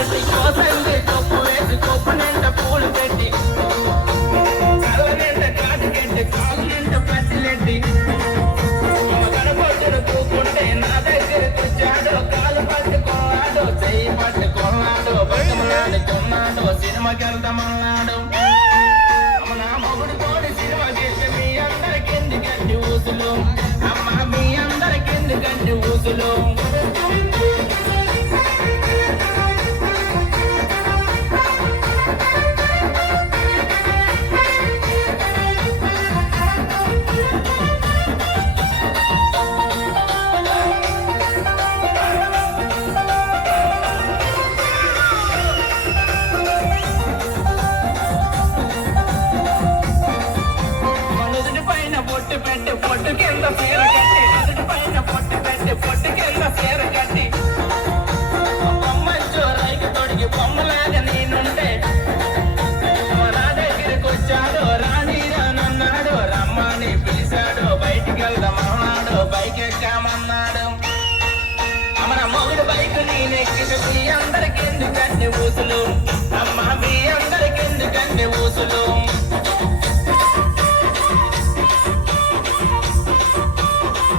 పెట్టి కోసండి కొప్పు వేసి కొప్పు నింట పూలు పెట్టి కళ్ళ నింట కాటికెట్టి కాలు నింట పచ్చిలెట్టి గడపొట్టును కూకుంటే నా దగ్గరకు వచ్చాడు కాలు పట్టుకున్నాడు చెయ్యి పట్టుకున్నాడు బతుకులాడుకున్నాడు సినిమాకి వెళ్తామన్నాడు నా మొగుడు తోడి సినిమాకి మీ అందరికి ఎందుకండి ఊసులు అమ్మ మీ అందరికి ఎందుకండి ఊసులు పొట్టు కింద చీర కట్టి అదుటి పైన పొట్టు పెట్టి పొట్టు కింద చీర కట్టి బొమ్మచ్చు రైకి తొడిగి బొమ్మలాగా నేనుంటే నా దగ్గరికి వచ్చాడు రానీరానన్నాడు రమ్మని పిలిచాడు బయటికి వెళ్దామన్నాడు బైక్ ఎక్కామన్నాడు మన మొగుడు బైక్ నేనెక్కితే మీ అందరికి ఎందుకంటే ఊసులు